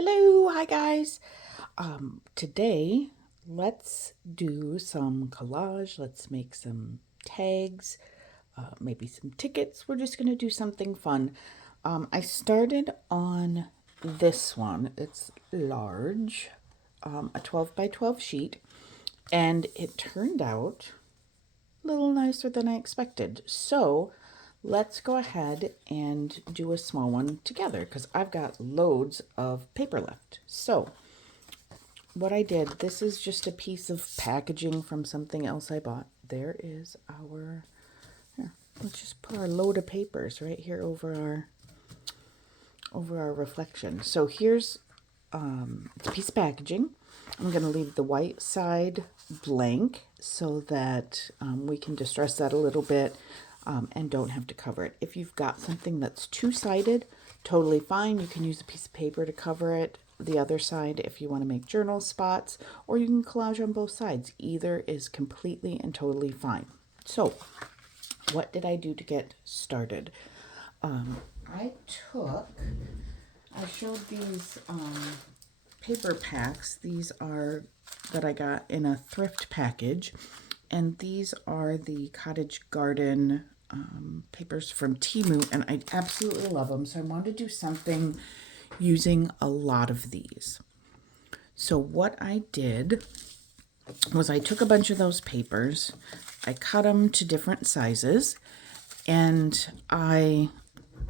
Hello, hi guys. Today let's do some collage. Let's make some tags, maybe some tickets. We're just gonna do something fun. I started on this one. It's large, a 12 by 12 sheet, and it turned out a little nicer than I expected. So let's go ahead and do a small one together because I've got loads of paper left. So what I did, this is just a piece of packaging from something else I bought. There is our, here, let's just put our load of papers right here over our reflection. So here's it's a piece of packaging. I'm going to leave the white side blank so that we can distress that a little bit and don't have to cover it. If you've got something that's two-sided, totally fine. You can use a piece of paper to cover it. The other side if you want to make journal spots, or you can collage on both sides. Either is completely and totally fine. So what did I do to get started? I showed these paper packs. These are that I got in a thrift package, and these are the Cottage Garden papers from Temu, and I absolutely love them. So I wanted to do something using a lot of these. So what I did was I took a bunch of those papers, I cut them to different sizes, and I'm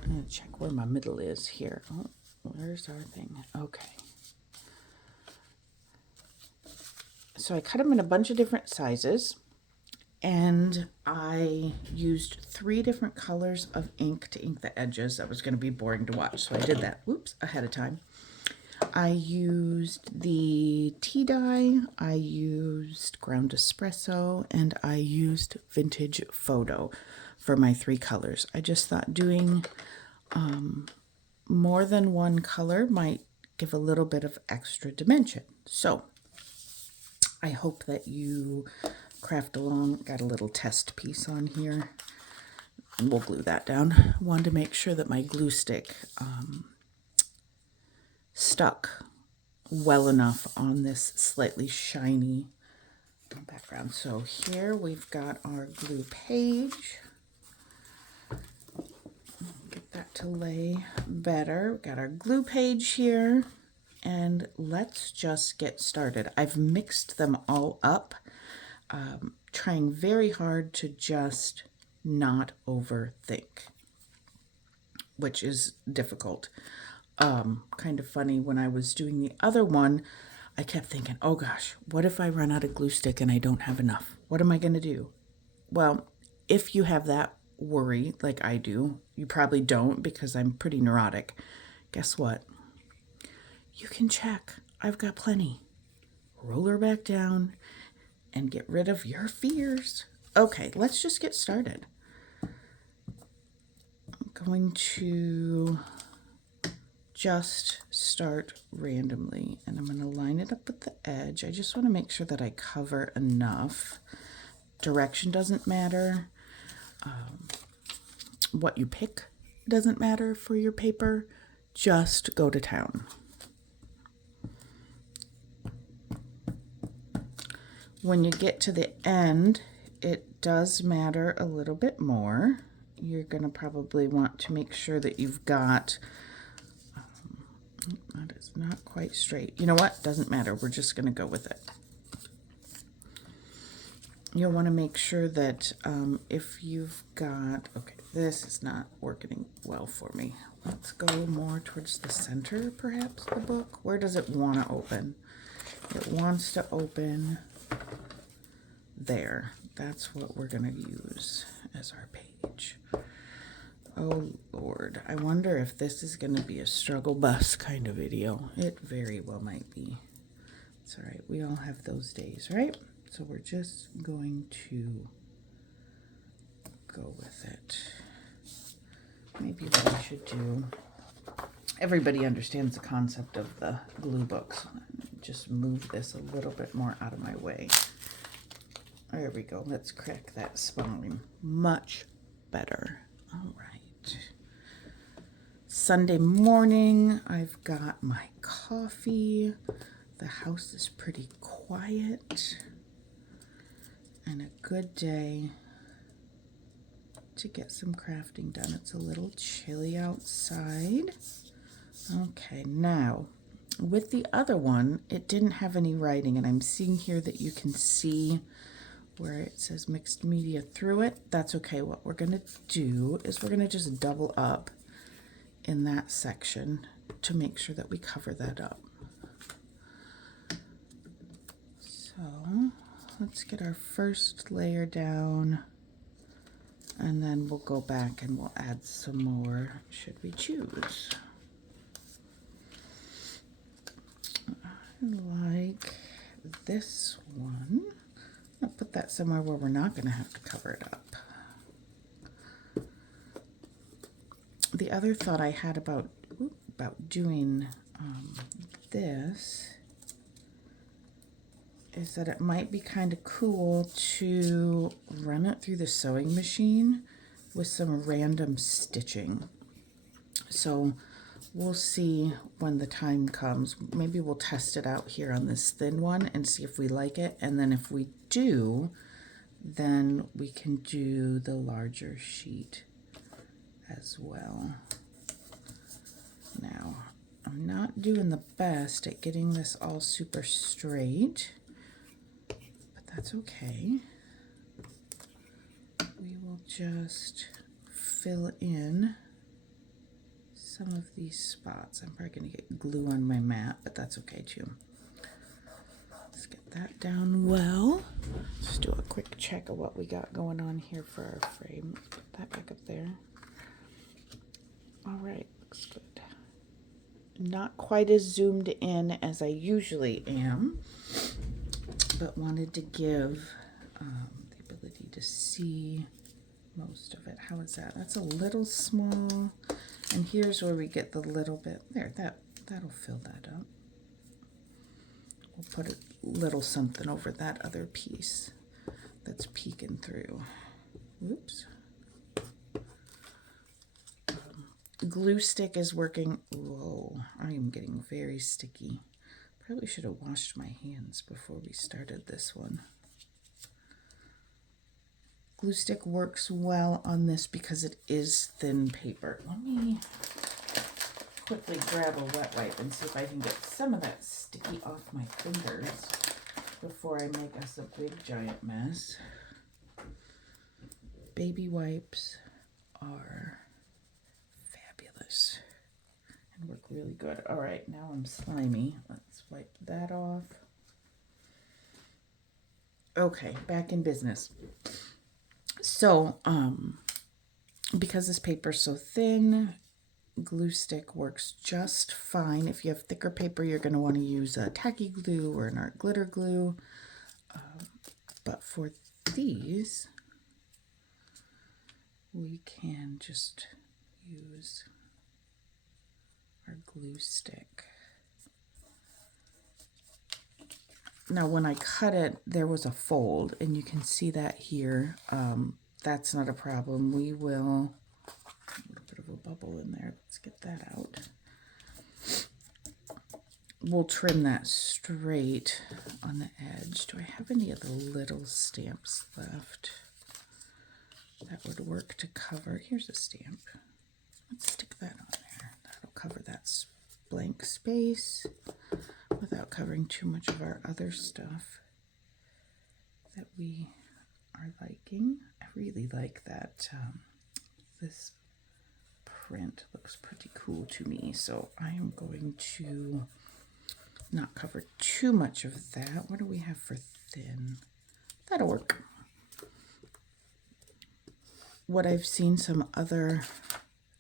going to check where my middle is here. Oh, where's our thing? Okay. So I cut them in a bunch of different sizes, and I used 3 different colors of ink to ink the edges. That was going to be boring to watch, so I did that, ahead of time. I used the tea dye, I used ground espresso, and I used vintage photo for my 3 colors. I just thought doing more than one color might give a little bit of extra dimension. So I hope that you craft along. Got a little test piece on here. And we'll glue that down. Wanted to make sure that my glue stick stuck well enough on this slightly shiny background. So here we've got our glue page. Get that to lay better. We've got our glue page here, and let's just get started. I've mixed them all up, trying very hard to just not overthink, which is difficult. Kind of funny, when I was doing the other one, I kept thinking, oh gosh, what if I run out of glue stick and I don't have enough? What am I going to do? Well, if you have that worry like I do, you probably don't because I'm pretty neurotic. Guess what? You can check. I've got plenty. Roll her back down and get rid of your fears. Okay, let's just get started. I'm going to just start randomly, and I'm going to line it up with the edge. I just want to make sure that I cover enough. Direction doesn't matter. What you pick doesn't matter for your paper. Just go to town. When you get to the end, it does matter a little bit more. You're going to probably want to make sure that you've got, that is not quite straight. You know what? Doesn't matter. We're just going to go with it. You'll want to make sure that if you've got, okay, this is not working well for me. Let's go more towards the center, perhaps, the book. Where does it want to open? It wants to open there. That's what we're going to use as our page. Oh Lord, I wonder if this is going to be a struggle bus kind of video. It very well might be. It's all right. We all have those days, right? So we're just going to go with it. Maybe what I should do, everybody understands the concept of the glue books. Just move this a little bit more out of my way. There we go. Let's crack that spine. Much better. All right. Sunday morning. I've got my coffee. The house is pretty quiet. And a good day to get some crafting done. It's a little chilly outside. Okay, now with the other one, it didn't have any writing, and I'm seeing here that you can see where it says mixed media through it. That's okay. What we're going to do is we're going to just double up in that section to make sure that we cover that up. So let's get our first layer down, and then we'll go back and we'll add some more should we choose. I like this one. I'll put that somewhere where we're not going to have to cover it up. The other thought I had about doing this is that it might be kind of cool to run it through the sewing machine with some random stitching. So we'll see when the time comes. Maybe we'll test it out here on this thin one and see if we like it. And then if we do, then we can do the larger sheet as well. Now, I'm not doing the best at getting this all super straight, but that's okay. We will just fill in some of these spots. I'm probably going to get glue on my mat, but that's okay too. Let's get that down well. Let's do a quick check of what we got going on here for our frame. Let's put that back up there. All right, looks good. Not quite as zoomed in as I usually am, but wanted to give the ability to see most of it. How is that? That's a little small. And here's where we get the little bit there. That'll fill that up. We'll put a little something over that other piece that's peeking through. Whoops. Glue stick is working. Whoa, I am getting very sticky. Probably should have washed my hands before we started this one. Glue stick works well on this because it is thin paper. Let me quickly grab a wet wipe and see if I can get some of that sticky off my fingers before I make us a big giant mess. Baby wipes are fabulous and work really good. All right, now I'm slimy. Let's wipe that off. Okay, back in business. So, because this paper's so thin, glue stick works just fine. If you have thicker paper, you're going to want to use a tacky glue or an art glitter glue. But for these, we can just use our glue stick. Now, when I cut it, there was a fold, and you can see that here. That's not a problem. We will, a little bit of a bubble in there. Let's get that out. We'll trim that straight on the edge. Do I have any of the little stamps left that would work to cover? Here's a stamp. Let's stick that on there. That'll cover that blank space without covering too much of our other stuff that we are liking. I really like that. This print looks pretty cool to me, so I am going to not cover too much of that. What do we have for thin? That'll work. What I've seen some other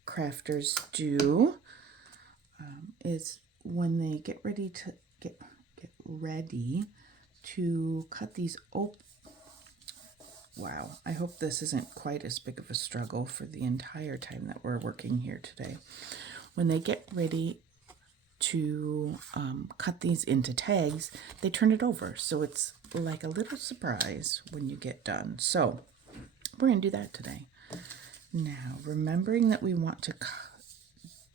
crafters do is when they get ready to get ready to cut these open. Wow, I hope this isn't quite as big of a struggle for the entire time that we're working here today. When they get ready to cut these into tags, they turn it over. So it's like a little surprise when you get done. So we're going to do that today. Now, remembering that we want to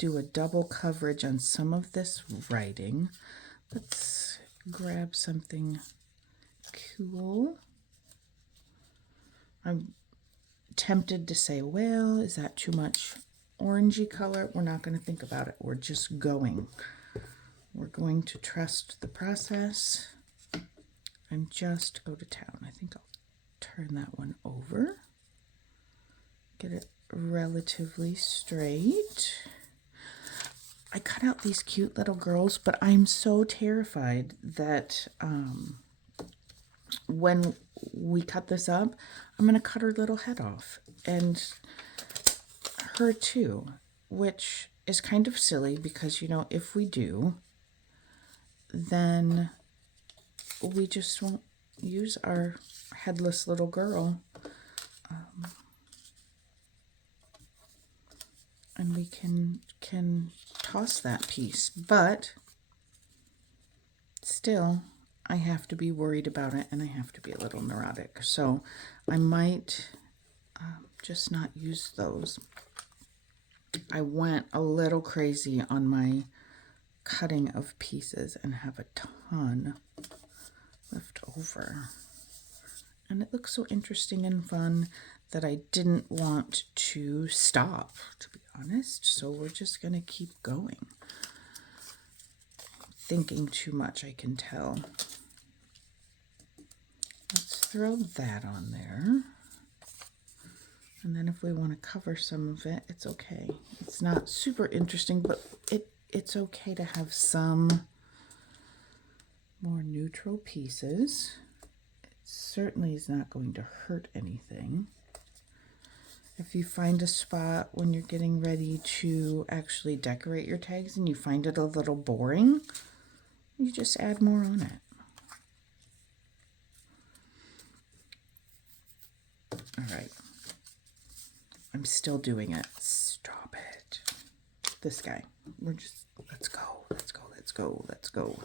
do a double coverage on some of this writing. Let's grab something cool. I'm tempted to say, well, is that too much orangey color? We're not going to think about it. We're just going. We're going to trust the process and just go to town. I think I'll turn that one over. Get it relatively straight. I cut out these cute little girls, but I'm so terrified that when we cut this up, I'm going to cut her little head off, and her too, which is kind of silly because, you know, if we do, then we just won't use our headless little girl. And we can toss that piece, but still I have to be worried about it, and I have to be a little neurotic. So I might just not use those. I went a little crazy on my cutting of pieces and have a ton left over. And it looks so interesting and fun that I didn't want to stop, to be honest. So we're just going to keep going. Thinking too much, I can tell. Let's throw that on there. And then if we want to cover some of it, it's okay. It's not super interesting, but it's okay to have some more neutral pieces. It certainly is not going to hurt anything. If you find a spot when you're getting ready to actually decorate your tags and you find it a little boring, you just add more on it. All right. I'm still doing it. Stop it. This guy. We're just, let's go, let's go, let's go, let's go.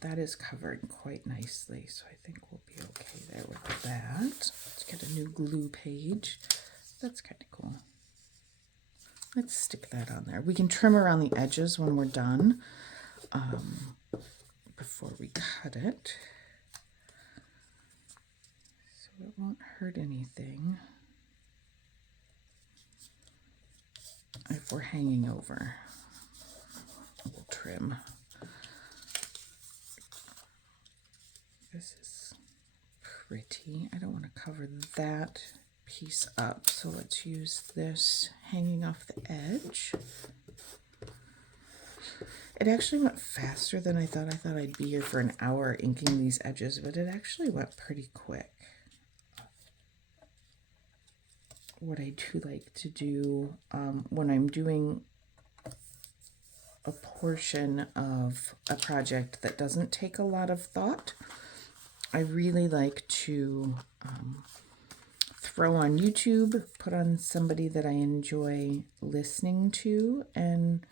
That is covered quite nicely, so I think we'll be okay there with that. Let's get a new glue page. That's kind of cool. Let's stick that on there. We can trim around the edges when we're done, before we cut it, so it won't hurt anything if we're hanging over. We'll trim. This is pretty. I don't want to cover that piece up, so let's use this hanging off the edge. It actually went faster than I thought. I thought I'd be here for an hour inking these edges, but it actually went pretty quick. What I do like to do when I'm doing a portion of a project that doesn't take a lot of thought, I really like to throw on YouTube, put on somebody that I enjoy listening to, and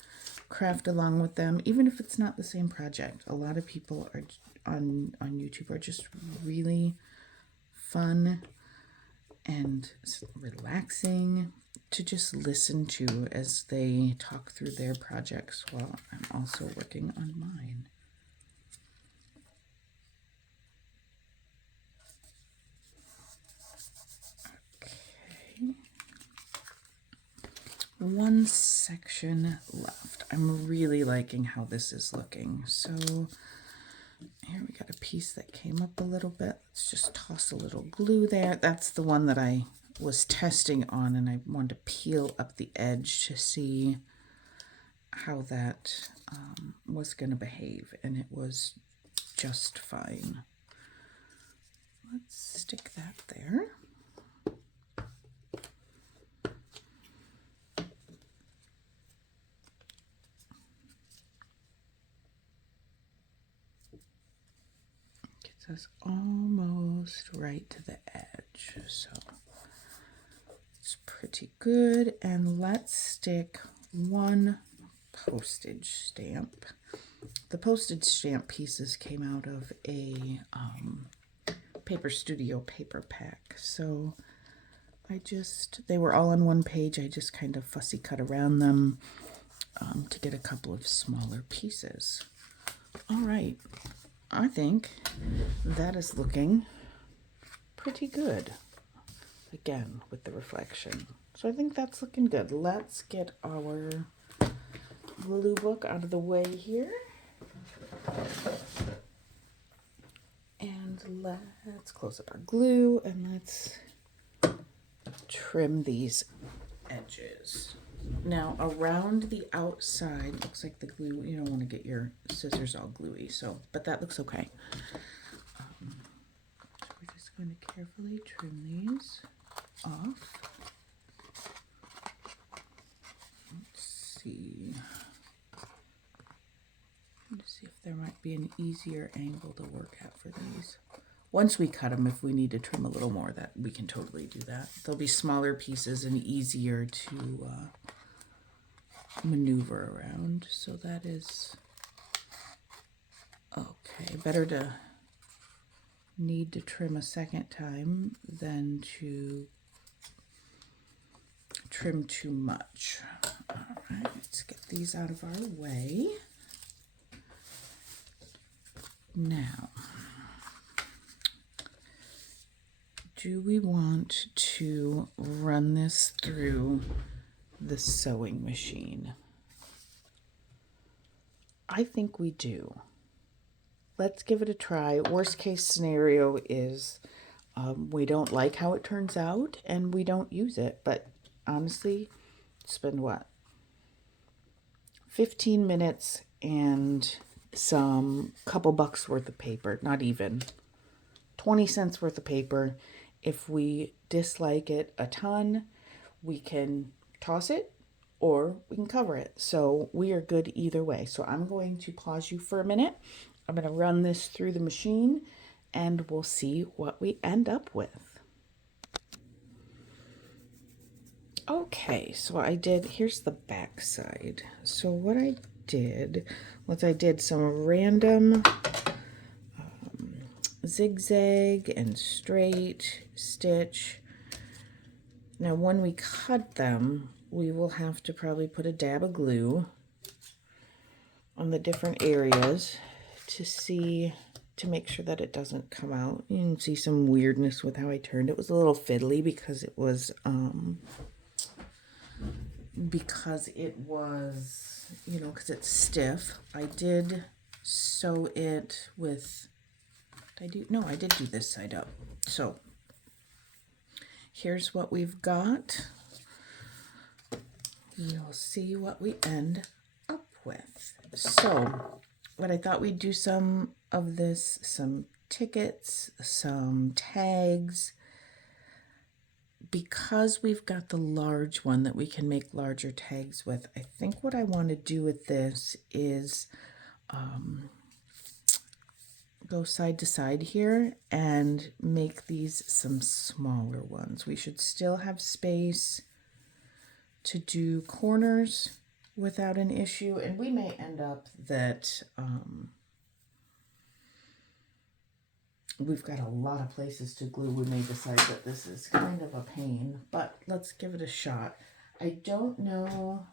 craft along with them, even if it's not the same project. A lot of people are on YouTube are just really fun and relaxing to just listen to as they talk through their projects while I'm also working on mine. One section left. I'm really liking how this is looking. So here we got a piece that came up a little bit. Let's just toss a little glue there. That's the one that I was testing on, and I wanted to peel up the edge to see how that was going to behave, and it was just fine. Let's stick that there. Gets us almost right to the edge, so It's pretty good. And let's stick one postage stamp. The postage stamp pieces came out of a Paper Studio paper pack. So they were all on one page. I just kind of fussy cut around them to get a couple of smaller pieces. All right, I think that is looking pretty good, again, with the reflection. So I think that's looking good. Let's get our glue book out of the way here. And let's close up our glue and let's trim these edges. Now around the outside, looks like the glue, you don't want to get your scissors all gluey, but that looks okay. We're just going to carefully trim these off. Let's see. Let's see if there might be an easier angle to work at for these. Once we cut them, if we need to trim a little more, that we can totally do that. They'll be smaller pieces and easier to maneuver around. So that is okay. Better to need to trim a second time than to trim too much. All right, let's get these out of our way. Now, do we want to run this through the sewing machine? I think we do. Let's give it a try. Worst case scenario is we don't like how it turns out and we don't use it. But honestly, spend what? 15 minutes and some couple bucks worth of paper, not even 20 cents worth of paper. If we dislike it a ton, we can toss it or we can cover it. So we are good either way. So I'm going to pause you for a minute. I'm going to run this through the machine and we'll see what we end up with. Okay, so here's the back side. So what I did was I did some random zigzag and straight stitch. Now when we cut them, we will have to probably put a dab of glue on the different areas to make sure that it doesn't come out. You can see some weirdness with how I turned. It was a little fiddly because it was because it's stiff. I did sew it with, I did do this side up. So here's what we've got. You'll see what we end up with. So what I thought we'd do some of this, some tickets, some tags. Because we've got the large one that we can make larger tags with, I think what I want to do with this is go side to side here and make these some smaller ones. We should still have space to do corners without an issue, and we may end up that we've got a lot of places to glue. We may decide that this is kind of a pain, but let's give it a shot. I don't know.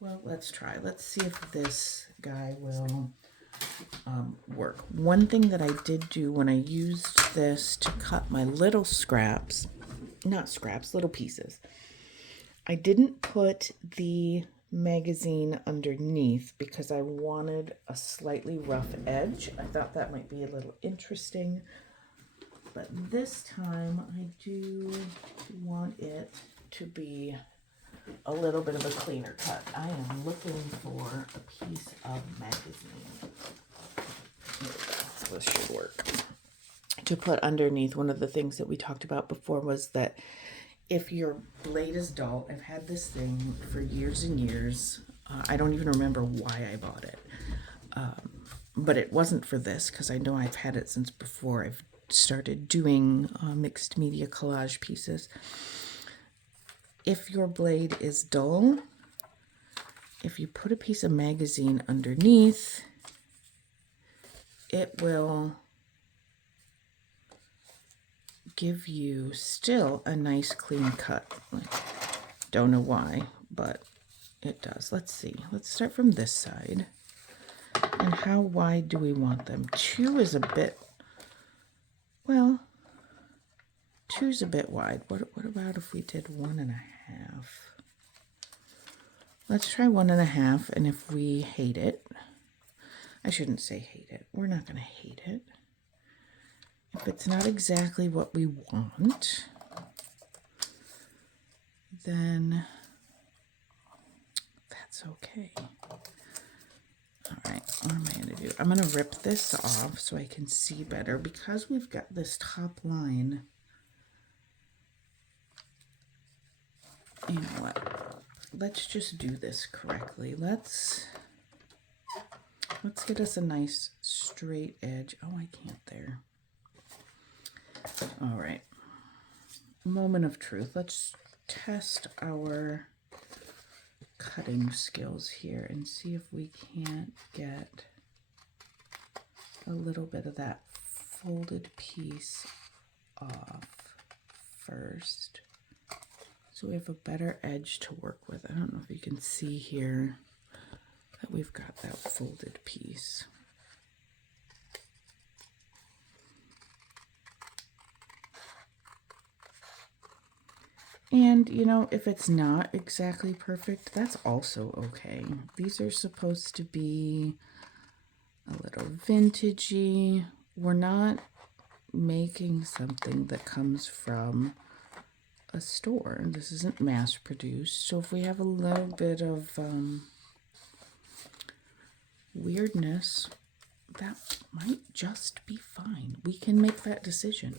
Well, let's try. Let's see if this guy will work. One thing that I did do when I used this to cut my little scraps, not scraps, little pieces, I didn't put the magazine underneath because I wanted a slightly rough edge. I thought that might be a little interesting, but this time I do want it to be a little bit of a cleaner cut. I am looking for a piece of magazine. This should work. To put underneath, one of the things that we talked about before was that if your blade is dull, I've had this thing for years and years. I don't even remember why I bought it. But it wasn't for this, because I know I've had it since before I've started doing mixed media collage pieces. if your blade is dull, if you put a piece of magazine underneath, it will give you still a nice clean cut. Don't know why, but it does. Let's see. Let's start from this side. And how wide do we want them? 2 is a bit, well, 2's a bit wide. What about if we did 1.5? Let's try 1.5, and if we hate it, I shouldn't say hate it. We're not going to hate it. If it's not exactly what we want, then that's okay. All right, what am I going to do? I'm going to rip this off so I can see better, because we've got this top line. You know what? Let's just do this correctly. Let's get us a nice straight edge. Oh, I can't there. All right. Moment of truth. Let's test our cutting skills here and see if we can't get a little bit of that folded piece off first, so we have a better edge to work with. I don't know if you can see here that we've got that folded piece. And, you know, if it's not exactly perfect, that's also okay. These are supposed to be a little vintagey. We're not making something that comes from a store. This isn't mass produced. So if we have a little bit of weirdness, that might just be fine. We can make that decision,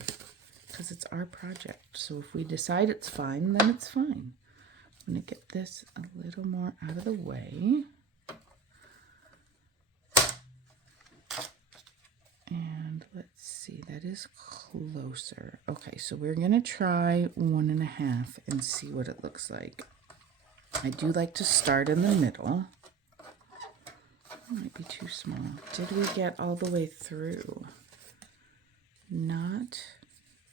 because it's our project. So if we decide it's fine, then it's fine. I'm going to get this a little more out of the way. And let's see, that is closer. Okay, so we're going to try 1.5 and see what it looks like. I do like to start in the middle. It might be too small. Did we get all the way through? Not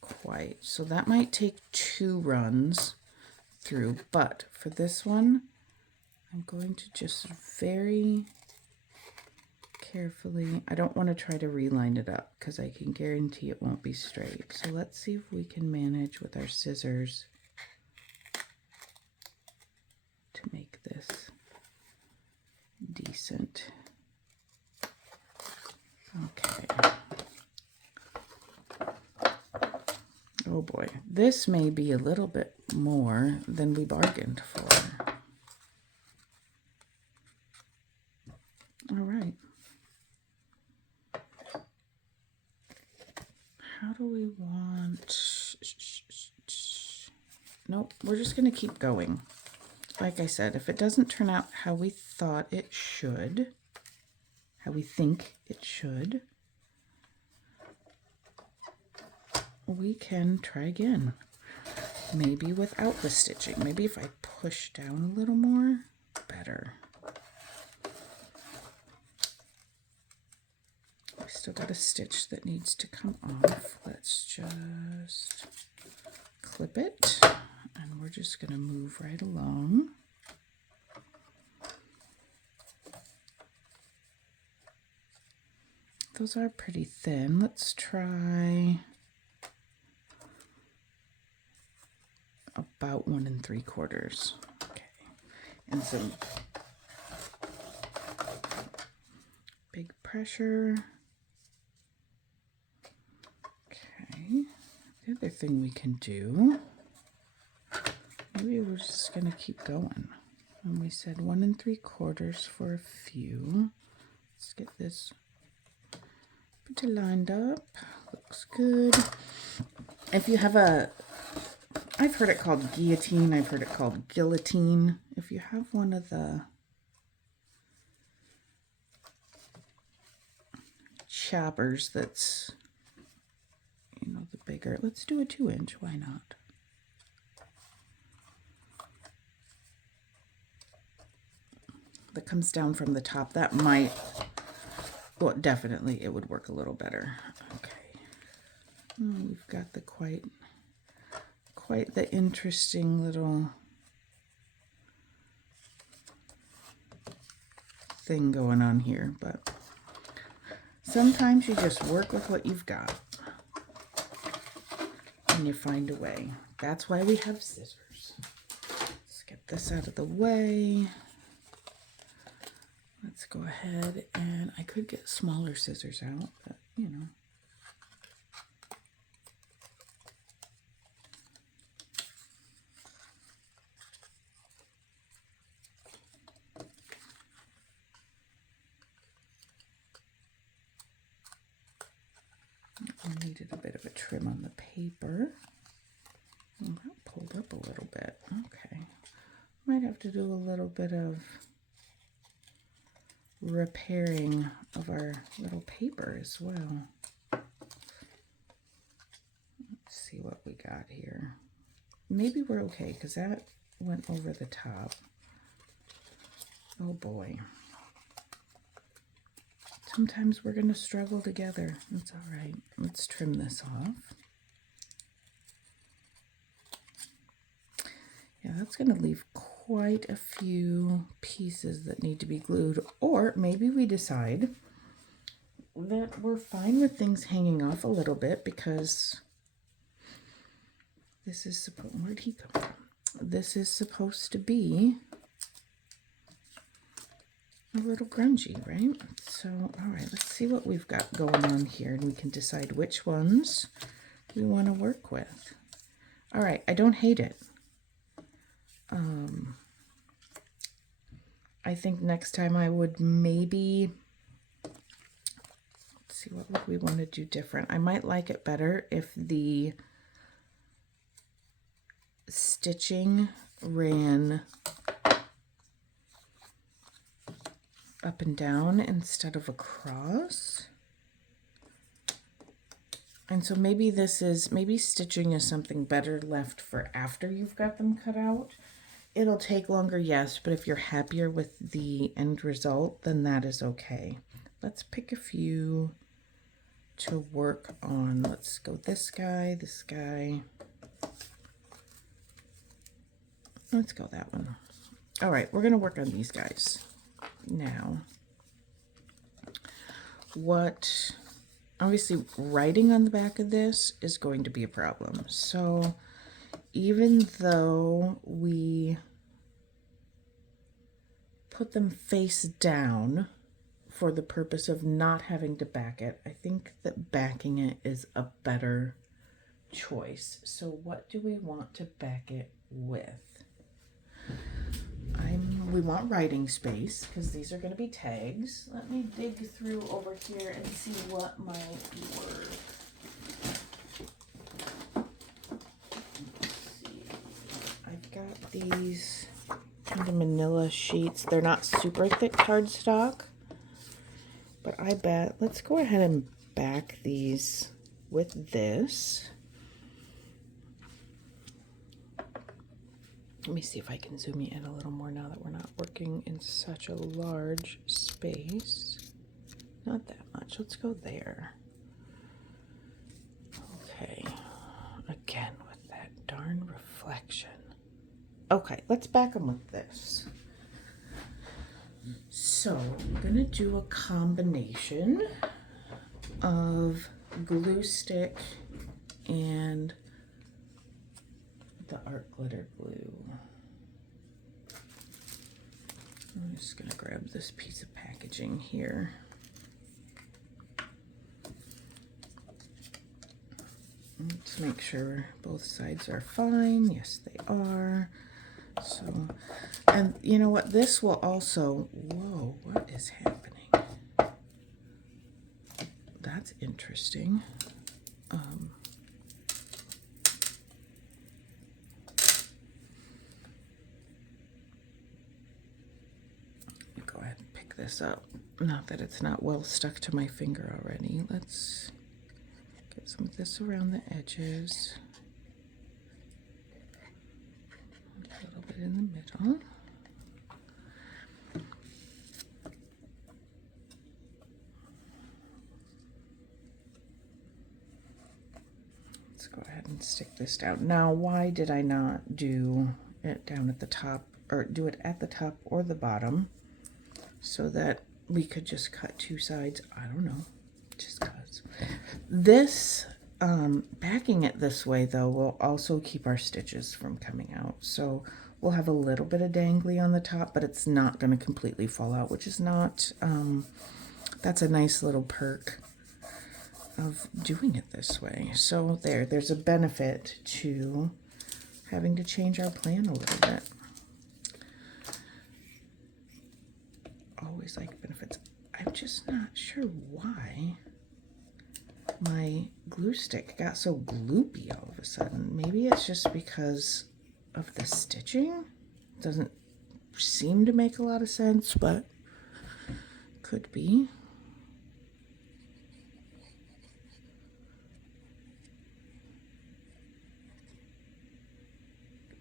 quite. So that might take 2 runs through, but for this one, I'm going to just very carefully, I don't want to try to reline it up because I can guarantee it won't be straight. So let's see if we can manage with our scissors to make this decent. Okay. Oh boy, this may be a little bit more than we bargained for. All right. How do we want... Nope, we're just going to keep going. Like I said, if it doesn't turn out how we thought it should, how we think it should, we can try again. Maybe without the stitching. Maybe if I push down a little more, better. We still got a stitch that needs to come off. Let's just clip it, and we're just going to move right along. Those are pretty thin. Let's try about 1 3/4. Okay, and some big pressure. Okay, the other thing we can do, maybe we're just gonna keep going. And we said 1 3/4 for a few. Let's get this pretty lined up. Looks good. If you have a, I've heard it called guillotine, I've heard it called guillotine. If you have one of the choppers that's, you know, the bigger, let's do a 2 inch, why not? that comes down from the top. That might, well, definitely it would work a little better. Okay. Oh, we've got the quite the interesting little thing going on here, but sometimes you just work with what you've got and you find a way. That's why we have scissors. Let's get this out of the way. Let's go ahead, and I could get smaller scissors out, but you know. I needed a bit of a trim on the paper. Oh, that pulled up a little bit. Okay. Might have to do a little bit of repairing of our little paper as well. Let's see what we got here. Maybe we're okay because that went over the top. Oh boy. Sometimes we're going to struggle together. That's all right. Let's trim this off. Yeah, that's going to leave quite a few pieces that need to be glued. Or maybe we decide that we're fine with things hanging off a little bit because this is supposed, where'd he come from? This is supposed to be a little grungy, right? So, all right, let's see what we've got going on here, and we can decide which ones we want to work with. All right, I don't hate it. I think next time I would maybe, let's see, what would we want to do different? I might like it better if the stitching ran up and down instead of across. And so maybe maybe stitching is something better left for after you've got them cut out. It'll take longer, yes, but if you're happier with the end result, then that is okay. Let's pick a few to work on. Let's go this guy. Let's go that one. All right, we're going to work on these guys now. Obviously, writing on the back of this is going to be a problem. So even though we put them face down for the purpose of not having to back it, I think that backing it is a better choice. So what do we want to back it with? We want writing space because these are going to be tags. Let me dig through over here and see what might work. I've got these kind of manila sheets. They're not super thick cardstock, but I bet, let's go ahead and back these with this. Let me see if I can zoom you in a little more now that we're not working in such a large space. Not that much. Let's go there. Okay. Again with that darn reflection. Okay, let's back them with this. So I'm going to do a combination of glue stick and the art glitter glue. I'm just going to grab this piece of packaging here. Let's make sure both sides are fine. Yes, they are. So, and you know what? This will also, whoa, what is happening? That's interesting. Go ahead and pick this up. Not that it's not well stuck to my finger already. Let's get some of this around the edges. A little bit in the middle. Stick this down. Now, why did I not do it down at the top, or do it at the top or the bottom, so that we could just cut two sides? I don't know, just cause. This, backing it this way though, will also keep our stitches from coming out. So we'll have a little bit of dangly on the top, but it's not going to completely fall out, which is not, that's a nice little perk of doing it this way. So there's a benefit to having to change our plan a little bit. Always like benefits. I'm just not sure why my glue stick got so gloopy all of a sudden. Maybe it's just because of the stitching. Doesn't seem to make a lot of sense, but could be.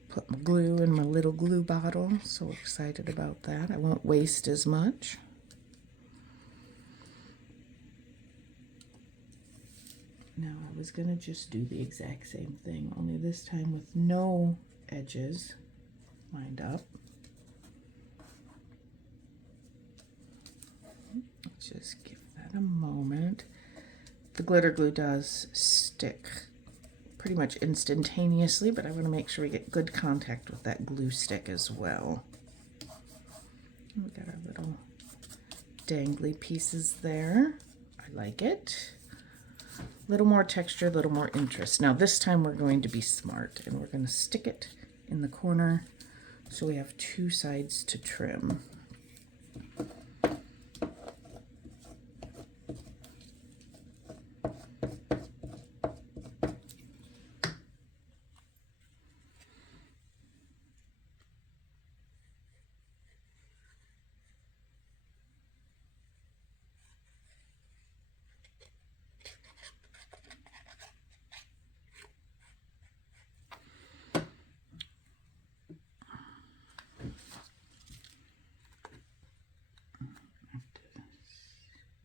Put my glue in my little glue bottle. So excited about that. I won't waste as much. Now I was gonna just do the exact same thing, only this time with no edges lined up. Just give that a moment. The glitter glue does stick pretty much instantaneously, but I want to make sure we get good contact with that glue stick as well. We got our little dangly pieces there. I like it. A little more texture, a little more interest. Now this time we're going to be smart and we're going to stick it in the corner so we have two sides to trim.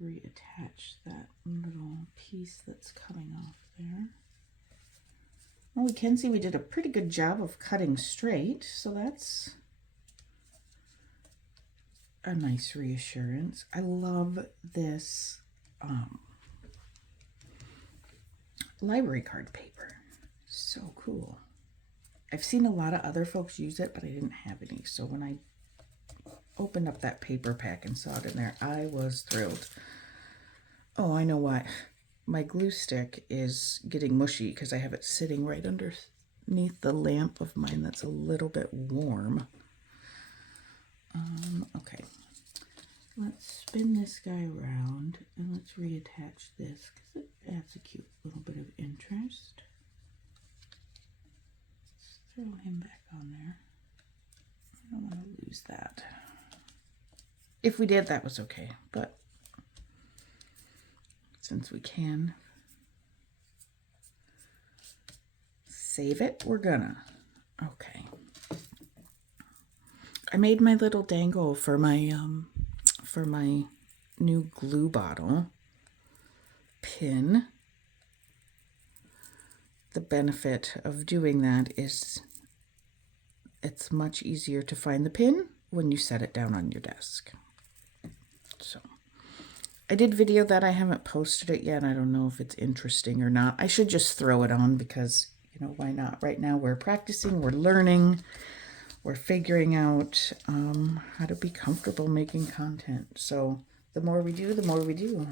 Reattach that little piece that's coming off there. Well, we can see we did a pretty good job of cutting straight, so that's a nice reassurance. I love this library card paper. So cool. I've seen a lot of other folks use it, but I didn't have any. So when I opened up that paper pack and saw it in there, I was thrilled. Oh, I know what. My glue stick is getting mushy because I have it sitting right underneath the lamp of mine that's a little bit warm. Okay. Let's spin this guy around and let's reattach this because it adds a cute little bit of interest. Let's throw him back on there. I don't want to lose that. If we did, that was okay, but since we can save it, we're gonna. Okay. I made my little dangle for my new glue bottle pin. The benefit of doing that is it's much easier to find the pin when you set it down on your desk. So I did video that. I haven't posted it yet. I don't know if it's interesting or not. I should just throw it on because, you know, why not? Right now we're practicing, we're learning, we're figuring out how to be comfortable making content. So the more we do, the more we do.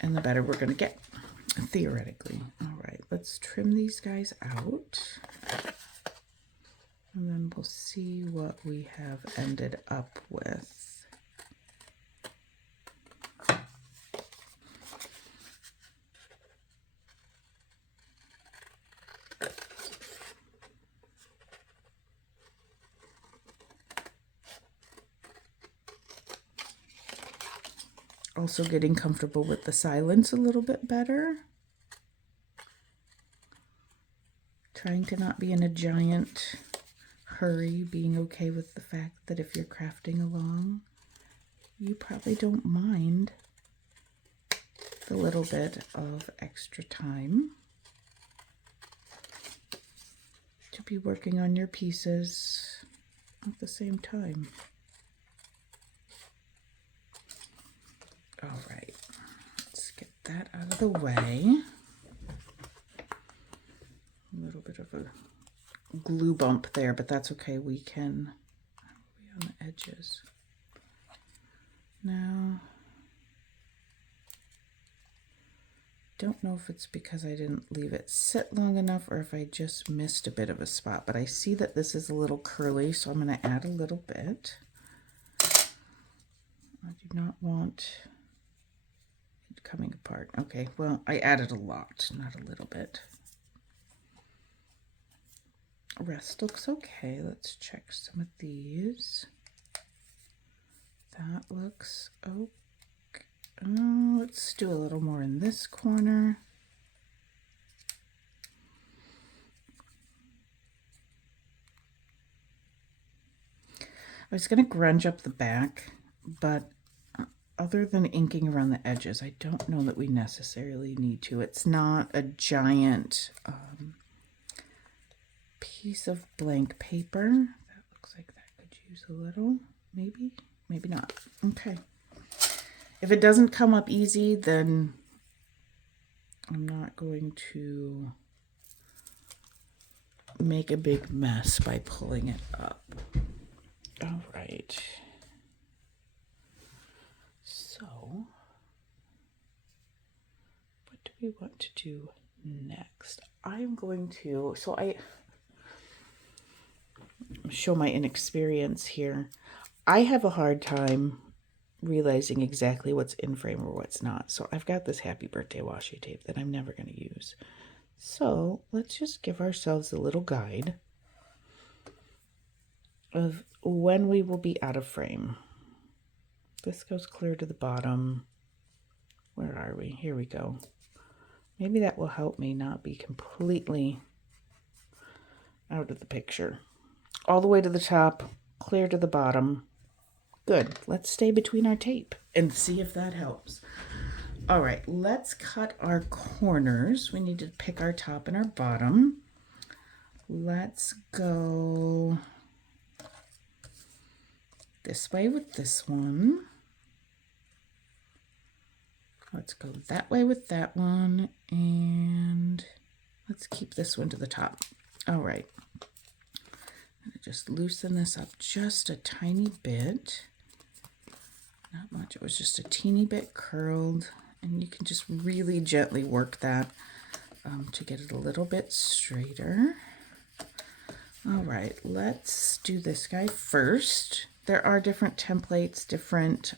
And the better we're going to get, theoretically. All right, let's trim these guys out. And then we'll see what we have ended up with. Also getting comfortable with the silence a little bit better. Trying to not be in a giant hurry, being okay with the fact that if you're crafting along, you probably don't mind the little bit of extra time. to be working on your pieces at the same time. All right, let's get that out of the way. A little bit of a glue bump there, but that's okay. We can, on the edges. Now, don't know if it's because I didn't leave it sit long enough or if I just missed a bit of a spot, but I see that this is a little curly, so I'm going to add a little bit. I do not want it coming apart. Okay, well, I added a lot, not a little bit. Rest looks okay. Let's check some of these. That looks okay. Let's do a little more in this corner. I was going to grunge up the back, but other than inking around the edges, I don't know that we necessarily need to. It's not a giant piece of blank paper. That looks like that could use a little, maybe not. Okay. If it doesn't come up easy, then I'm not going to make a big mess by pulling it up. All right. So, what do we want to do next? I'm going to, show my inexperience here. I have a hard time realizing exactly what's in frame or what's not. So I've got this happy birthday washi tape that I'm never going to use. So let's just give ourselves a little guide of when we will be out of frame. This goes clear to the bottom. Where are we? Here we go. Maybe that will help me not be completely out of the picture. All the way to the top, clear to the bottom. Good. Let's stay between our tape and see if that helps. All right, let's cut our corners. We need to pick our top and our bottom. Let's go this way with this one. Let's go that way with that one. And let's keep this one to the top. All right. I'm gonna just loosen this up just a tiny bit. Not much, it was just a teeny bit curled, and you can just really gently work that to get it a little bit straighter. All right, let's do this guy first. There are different templates, different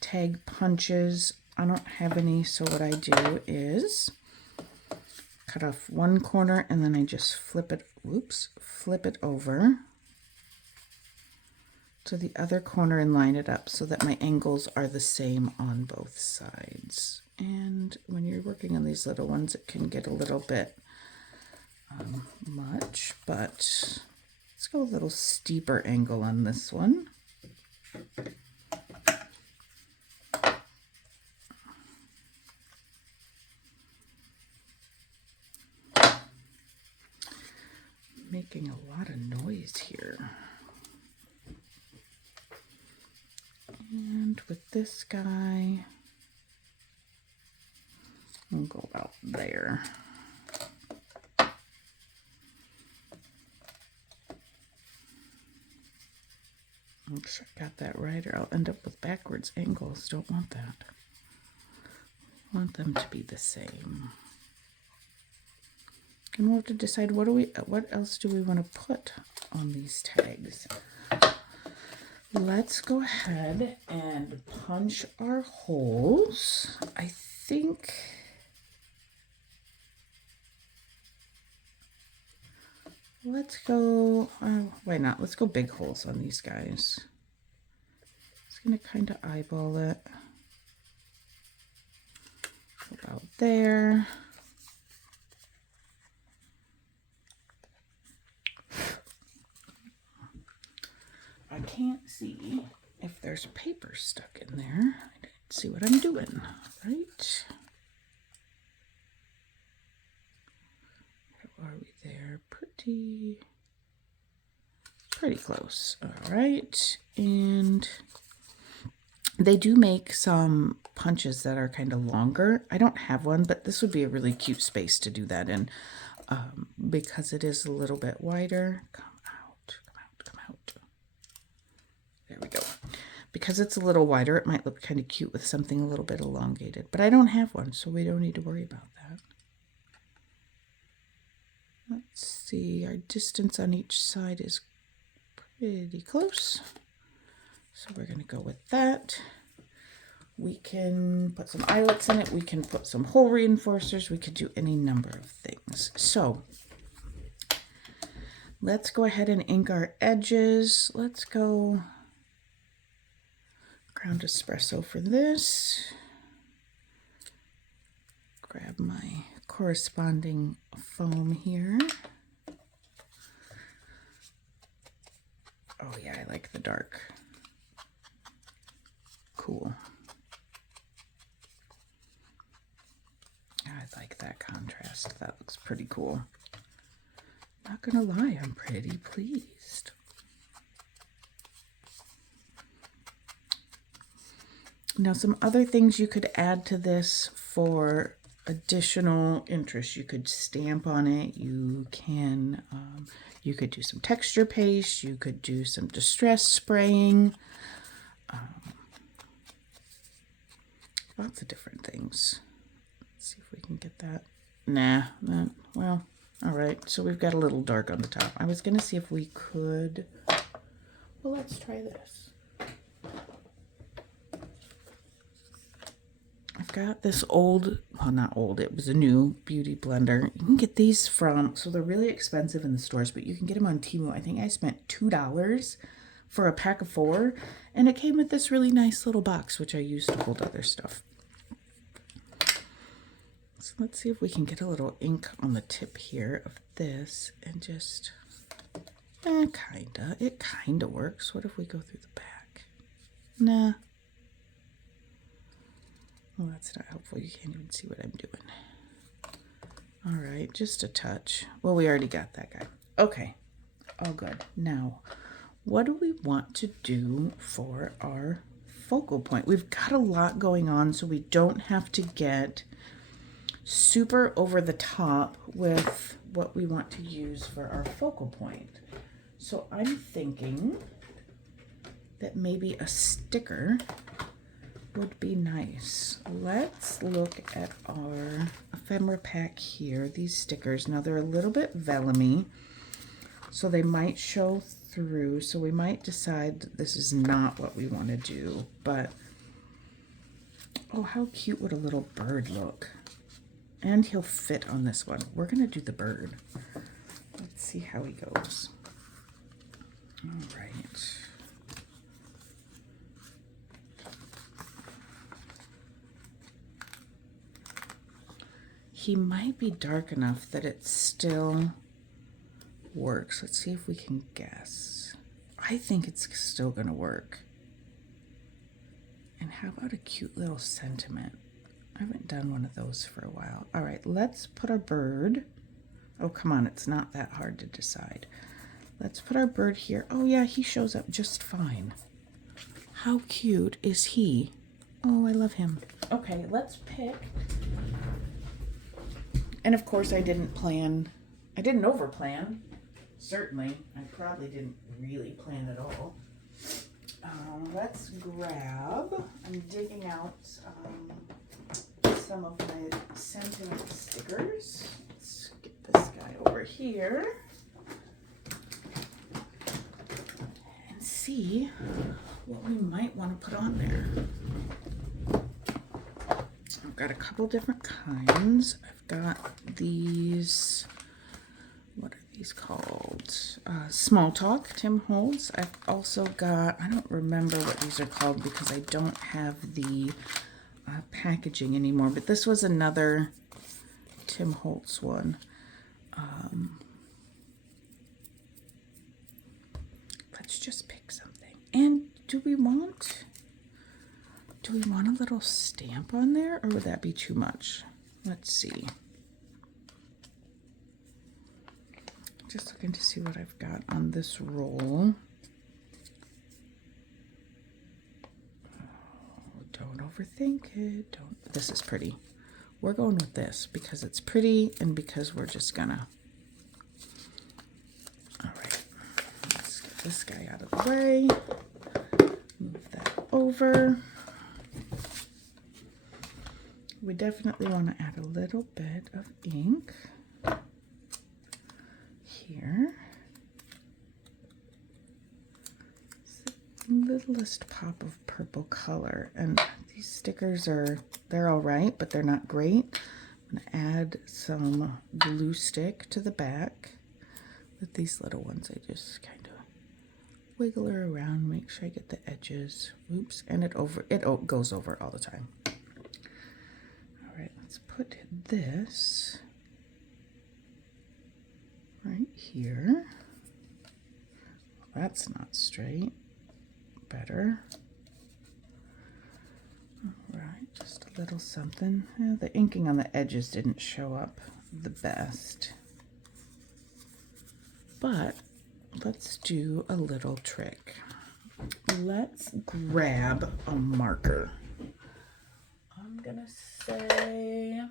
tag punches. I don't have any, so what I do is cut off one corner and then I just flip it over to the other corner and line it up so that my angles are the same on both sides. And when you're working on these little ones, it can get a little bit much, but let's go a little steeper angle on this one. Making a lot of noise here. And with this guy, we'll go about there. Make sure I got that right, or I'll end up with backwards angles. Don't want that. Want them to be the same. And we'll have to decide what else do we want to put on these tags. Let's go ahead and punch our holes. I think let's go, why not? Let's go big holes on these guys. Just gonna kind of eyeball it about there. I can't see if there's paper stuck in there. I didn't see what I'm doing, right? are we there? Pretty close. All right. And they do make some punches that are kind of longer. I don't have one, but this would be a really cute space to do that in because it is a little bit wider. Come out, come out, come out. There we go. Because it's a little wider, it might look kind of cute with something a little bit elongated. But I don't have one, so we don't need to worry about that. Let's see, our distance on each side is pretty close. So we're going to go with that. We can put some eyelets in it. We can put some hole reinforcers. We could do any number of things. So let's go ahead and ink our edges. Let's go ground espresso for this. Grab my corresponding foam here. Oh yeah, I like the dark. Cool. I like that contrast. That looks pretty cool. Not gonna lie, I'm pretty pleased. Now, some other things you could add to this for additional interest. You could stamp on it. You can, you could do some texture paste. You could do some distress spraying. Lots of different things. Let's see if we can get that. Nah, well, all right. So we've got a little dark on the top. I was going to see if we could, well, let's try this. I've got this old, well, not old, it was a new beauty blender. You can get these from, so they're really expensive in the stores, but you can get them on Temu. I think I spent $2 for a pack of 4, and it came with this really nice little box, which I use to hold other stuff. So let's see if we can get a little ink on the tip here of this and just, it kinda works. What if we go through the back? Nah. Well, that's not helpful. You can't even see what I'm doing. All right, just a touch. Well, we already got that guy. Okay, all good. Now, what do we want to do for our focal point? We've got a lot going on, so we don't have to get super over the top with what we want to use for our focal point. So I'm thinking that maybe a sticker would be nice. Let's look at our ephemera pack here. These stickers, now they're a little bit vellum-y, so they might show through, so we might decide that this is not what we want to do. But oh, how cute would a little bird look. And he'll fit on this one. We're gonna do the bird. Let's see how he goes. All right. He might be dark enough that it still works. Let's see if we can guess. I think it's still gonna work. And how about a cute little sentiment? I haven't done one of those for a while. All right, let's put our bird. Oh, come on, it's not that hard to decide. Let's put our bird here. Oh yeah, he shows up just fine. How cute is he? Oh, I love him. Okay, let's pick. And of course I didn't overplan. Certainly, I probably didn't really plan at all. Let's grab, I'm digging out some of my sentiment stickers. Let's get this guy over here and see what we might want to put on there. I've got a couple different kinds. I've got these, what are these called? Small Talk, Tim Holtz. I've also got, I don't remember what these are called because I don't have the packaging anymore, but this was another Tim Holtz one. Let's just pick something. And do we want a little stamp on there, or would that be too much? Let's see. Just looking to see what I've got on this roll. Oh, don't overthink it. This is pretty. We're going with this because it's pretty and because we're just gonna. All right, let's get this guy out of the way. Move that over. We definitely want to add a little bit of ink here. It's the littlest pop of purple color, and these stickers they're all right, but they're not great. I'm going to add some glue stick to the back. With these little ones, I just kind of wiggle her around, make sure I get the edges. Oops, and it goes over all the time. All right, let's put this right here. Well, that's not straight. Better. All right, just a little something. The inking on the edges didn't show up the best. But let's do a little trick. Let's grab a marker. I'm gonna say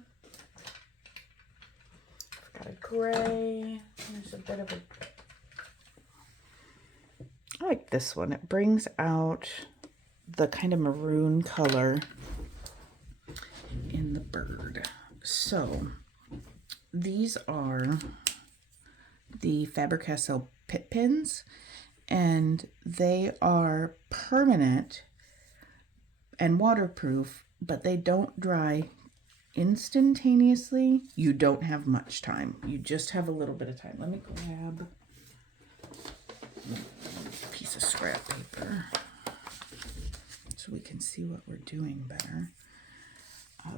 I've got a gray. There's a bit of a. I like this one. It brings out the kind of maroon color in the bird. So these are the Faber-Castell Pit pins, and they are permanent and waterproof, but they don't dry instantaneously. You don't have much time. You just have a little bit of time. Let me grab a piece of scrap paper so we can see what we're doing better.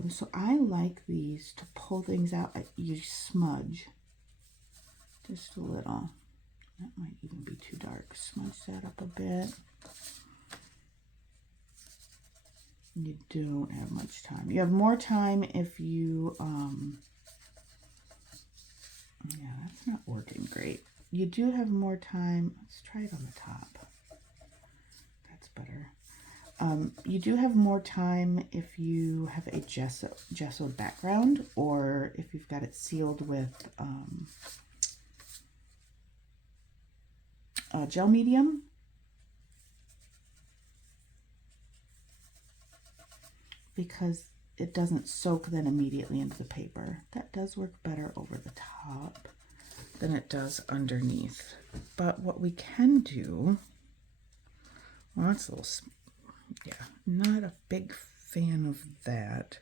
So I like these to pull things out. You smudge just a little. That might even be too dark. Smudge that up a bit. You don't have much time. You have more time if you, yeah, that's not working great. You do have more time. Let's try it on the top. That's better. You do have more time if you have a gessoed background, or if you've got it sealed with gel medium. Because it doesn't soak then immediately into the paper. That does work better over the top than it does underneath. But what we can do, well, that's a little, yeah, not a big fan of that.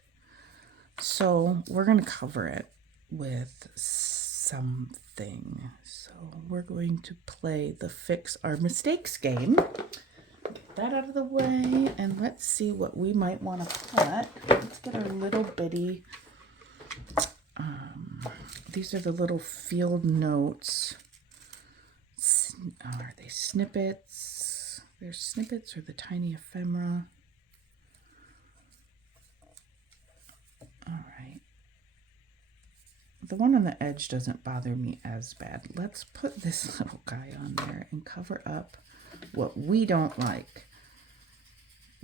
So we're going to cover it with something. So we're going to play the Fix Our Mistakes game. Get that out of the way, and let's see what we might want to put. Let's get our little bitty, these are the little field notes. Are they snippets? They're snippets or the tiny ephemera. All right. The one on the edge doesn't bother me as bad. Let's put this little guy on there and cover up what we don't like.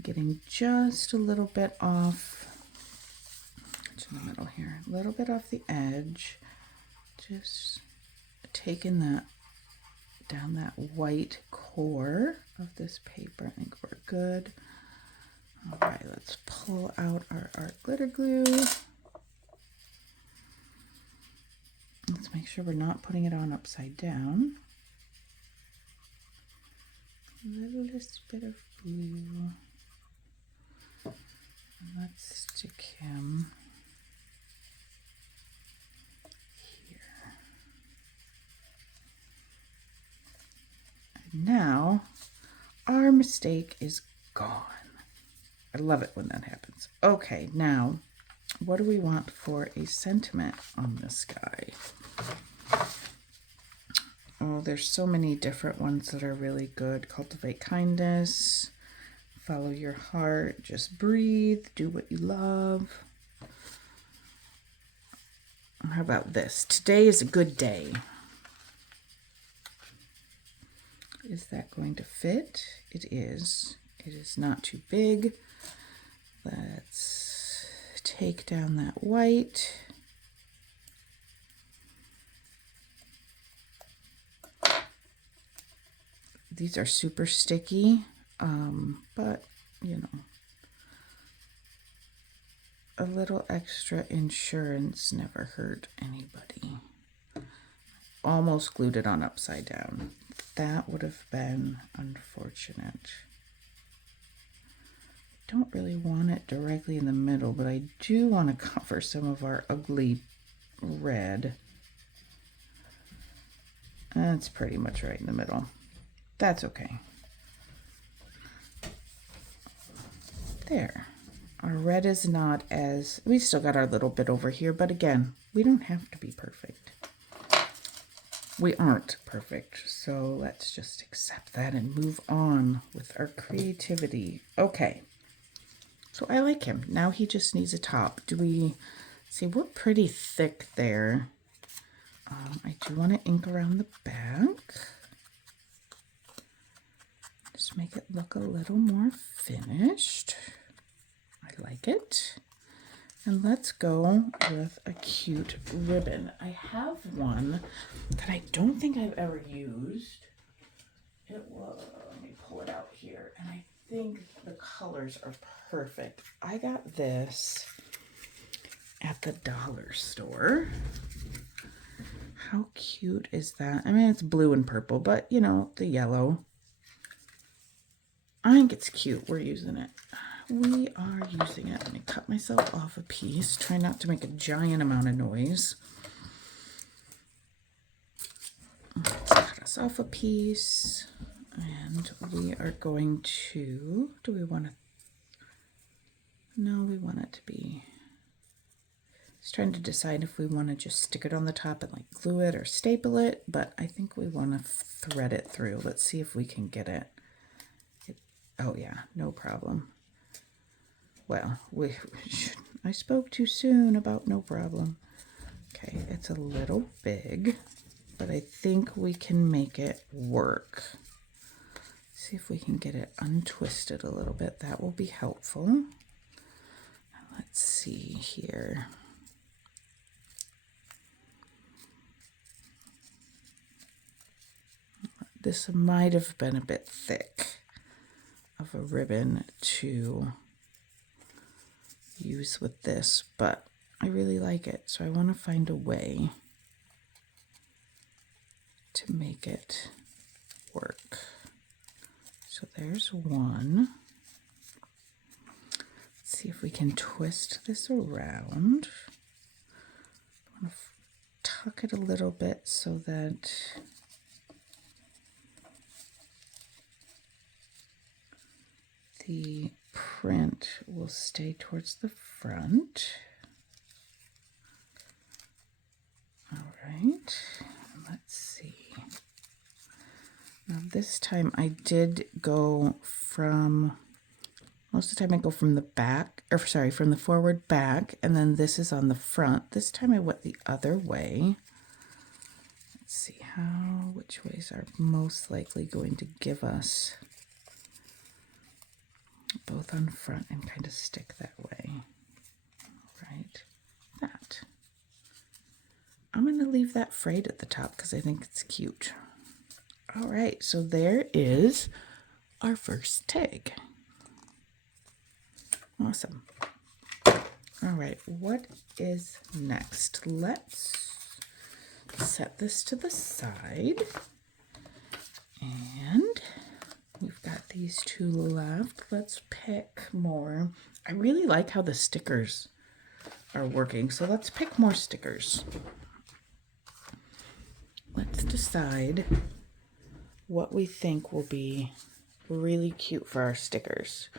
Getting just a little bit off, in the middle here, a little bit off the edge, just taking that down that white core of this paper. I think we're good. All right, let's pull out our art glitter glue. Let's make sure we're not putting it on upside down. A littlest bit of glue. Let's stick him here. And now our mistake is gone. I love it when that happens. Okay, now what do we want for a sentiment on this guy? Oh, there's so many different ones that are really good. Cultivate kindness. Follow your heart, just breathe, do what you love. How about this? Today is a good day. Is that going to fit? It is. It is not too big. Let's take down that white. These are super sticky, but you know, a little extra insurance never hurt anybody. Almost glued it on upside down. That would have been unfortunate. Don't really want it directly in the middle, but I do want to cover some of our ugly red. That's pretty much right in the middle. That's okay. There. Our red is not as, we still got our little bit over here, but again, we don't have to be perfect. We aren't perfect, so let's just accept that and move on with our creativity. Okay. So I like him. Now he just needs a top. Do we see? We're pretty thick there. I do want to ink around the back. Just make it look a little more finished. I like it. And let's go with a cute ribbon. I have one that I don't think I've ever used. It was, let me pull it out here, and I think the colors are perfect. I got this at the dollar store. How cute is that? I mean, it's blue and purple, but you know, the yellow. I think it's cute. We're using it. We are using it. Let me cut myself off a piece. Try not to make a giant amount of noise. Let's cut us off a piece. And we are going to, do we want to, no, we want it to be, just trying to decide if we want to just stick it on the top and like glue it or staple it, but I think we want to thread it through. Let's see if we can get it. Oh yeah, no problem. Well, I spoke too soon about no problem. Okay, it's a little big, but I think we can make it work. See if we can get it untwisted a little bit. That will be helpful. Let's see here. This might have been a bit thick of a ribbon to use with this, but I really like it, so I want to find a way to make it work. So there's one. Let's see if we can twist this around. I want to tuck it a little bit so that the print will stay towards the front. All right, let's see. Now this time I did go from, most of the time I go from the back, or sorry, from the forward back, and then this is on the front. This time I went the other way. Let's see which ways are most likely going to give us both on front and kind of stick that way. All right, that. I'm going to leave that frayed at the top because I think it's cute. All right, so there is our first tag. Awesome. All right, what is next? Let's set this to the side. And we've got these two left. Let's pick more. I really like how the stickers are working, so let's pick more stickers. Let's decide what we think will be really cute for our stickers.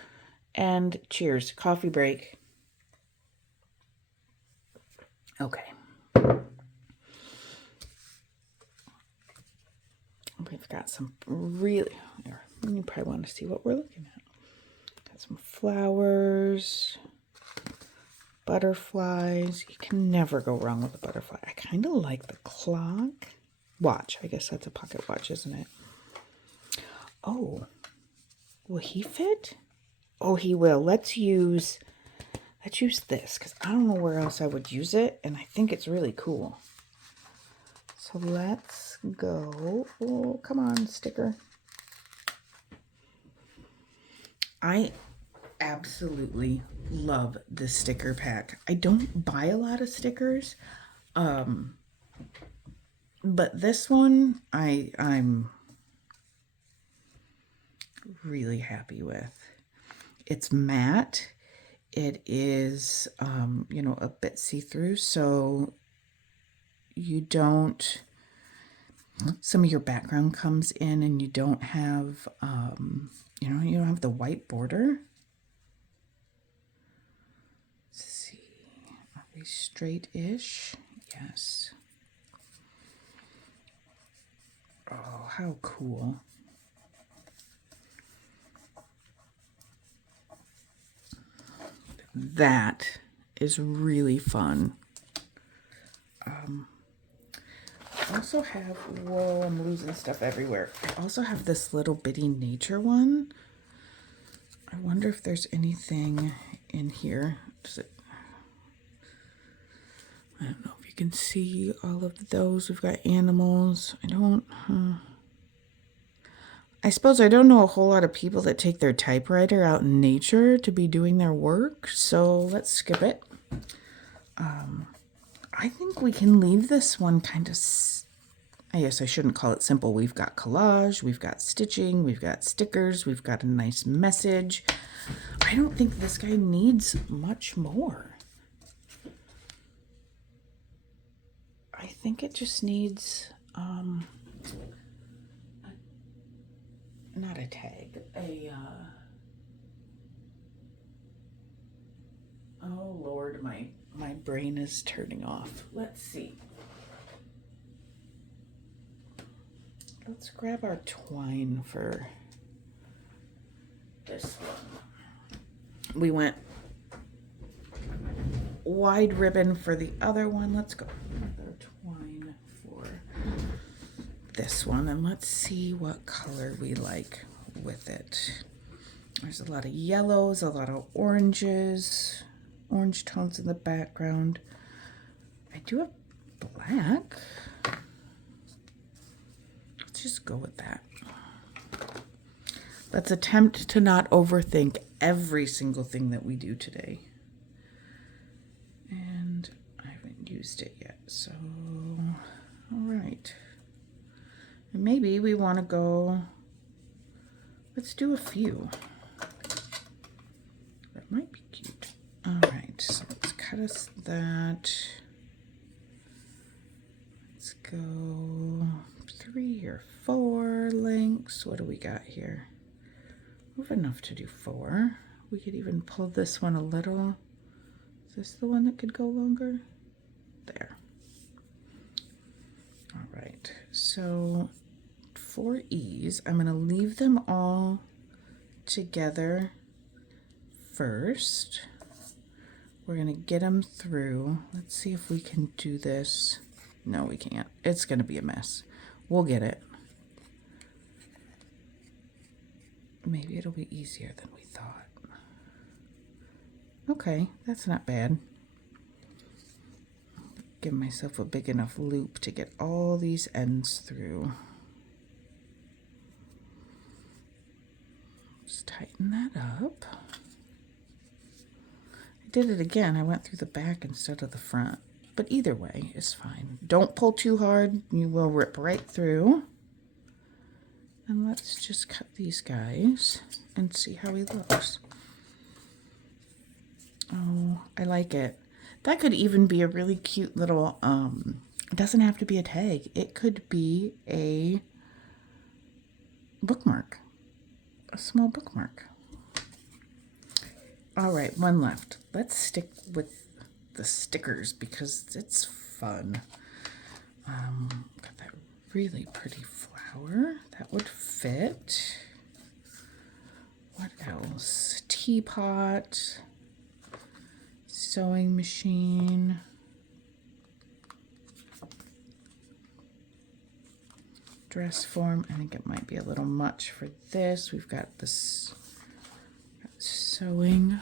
And cheers, coffee break. Okay. We've got some really, you probably want to see what we're looking at. Got some flowers, butterflies. You can never go wrong with a butterfly. I kind of like the clock. Watch, I guess that's a pocket watch, isn't it? Oh, will he fit? Oh, he will. Let's use this because I don't know where else I would use it, and I think it's really cool. So let's go. Oh, come on, sticker. I absolutely love this sticker pack. I don't buy a lot of stickers, but this one I'm really happy with. It's matte. It is, you know, a bit see-through, so you don't, some of your background comes in and you don't have, you know, you don't have the white border. Let's see, are we straight-ish? Yes. Oh, how cool. That is really fun. I also have, whoa, I'm losing stuff everywhere. I also have this little bitty nature one. I wonder if there's anything in here. Does it, I don't know if you can see all of those. We've got animals. I suppose I don't know a whole lot of people that take their typewriter out in nature to be doing their work, so let's skip it. I think we can leave this one kind of, I guess I shouldn't call it simple. We've got collage, we've got stitching, we've got stickers, we've got a nice message. I don't think this guy needs much more. I think it just needs, not a tag, oh Lord, my brain is turning off. Let's see. Let's grab our twine for this one. We went wide ribbon for the other one. Let's go with our twine for this one, and let's see what color we like with it. There's a lot of yellows, a lot of oranges, orange tones in the background. I do have black. Let's just go with that. Let's attempt to not overthink every single thing that we do today. And I haven't used it yet, so all right. And maybe we want to go, let's do a few. That might be cute. All right, so let's cut us that. Let's go 3 or 4 links. What do we got here? We have enough to do 4. We could even pull this one a little. Is this the one that could go longer? There. All right, so for ease, I'm going to leave them all together first. We're going to get them through. Let's see if we can do this. No, we can't. It's going to be a mess. We'll get it. Maybe it'll be easier than we thought. Okay, that's not bad. Give myself a big enough loop to get all these ends through. Just tighten that up. I did it again. I went through the back instead of the front. But either way is fine. Don't pull too hard. You will rip right through. And let's just cut these guys and see how he looks. Oh, I like it. That could even be a really cute little, it doesn't have to be a tag. It could be a bookmark, a small bookmark. All right, one left. Let's stick with the stickers because it's fun. Got that really pretty flower. That would fit. What else? Teapot. Sewing machine. dress form. I think it might be a little much for this. We've got this sewing.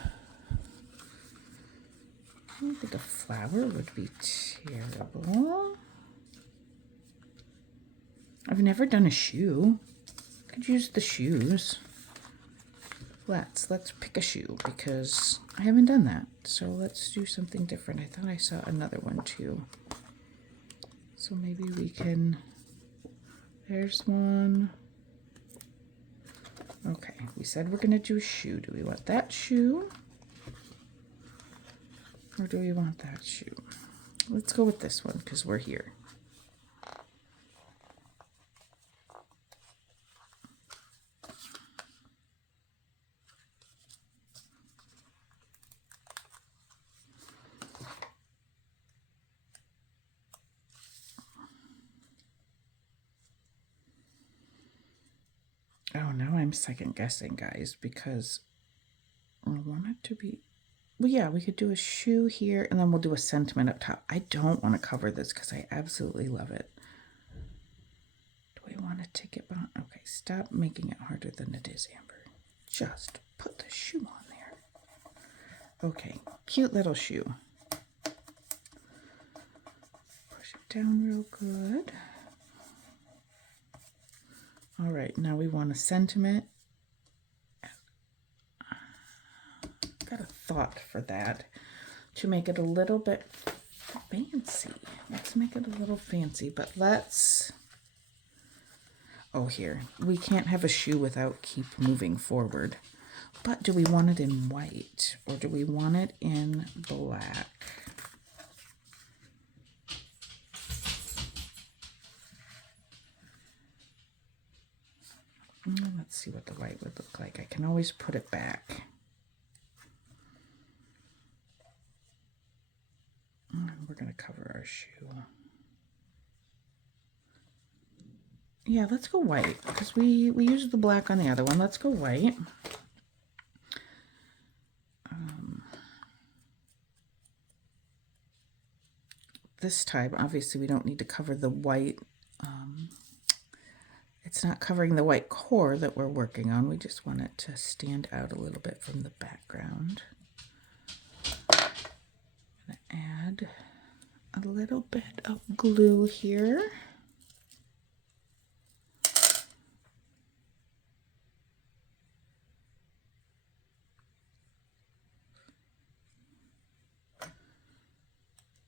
I don't think a flower would be terrible. I've never done a shoe. Could use the shoes. Let's pick a shoe because I haven't done that. So let's do something different. I thought I saw another one too. So maybe we can, there's one. Okay, we said we're gonna do a shoe. Do we want that shoe? Or do we want that shoe? Let's go with this one because we're here. Oh, now I'm second guessing, guys, because I want it to be, well, yeah, we could do a shoe here and then we'll do a sentiment up top. I don't want to cover this because I absolutely love it. Do we want to take it on? Okay, stop making it harder than it is, Amber. Just put the shoe on there. Okay, cute little shoe. Push it down real good. All right, now we want a sentiment. Got a thought for that to make it a little bit fancy. Let's make it a little fancy, but let's, oh, here, we can't have a shoe without keep moving forward. But do we want it in white or do we want it in black? Let's see what the white would look like. I can always put it back. We're going to cover our shoe. Yeah, let's go white because we used the black on the other one. Let's go white. This time, obviously, we don't need to cover the white. It's not covering the white core that we're working on. We just want it to stand out a little bit from the background. I'm going to add a little bit of glue here.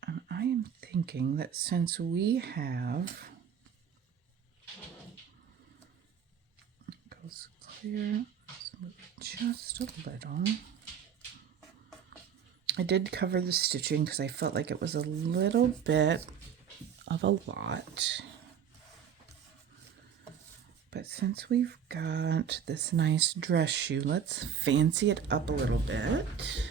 And I am thinking that since we have, goes clear, let's move it just a little. I did cover the stitching because I felt like it was a little bit of a lot. But since we've got this nice dress shoe, let's fancy it up a little bit.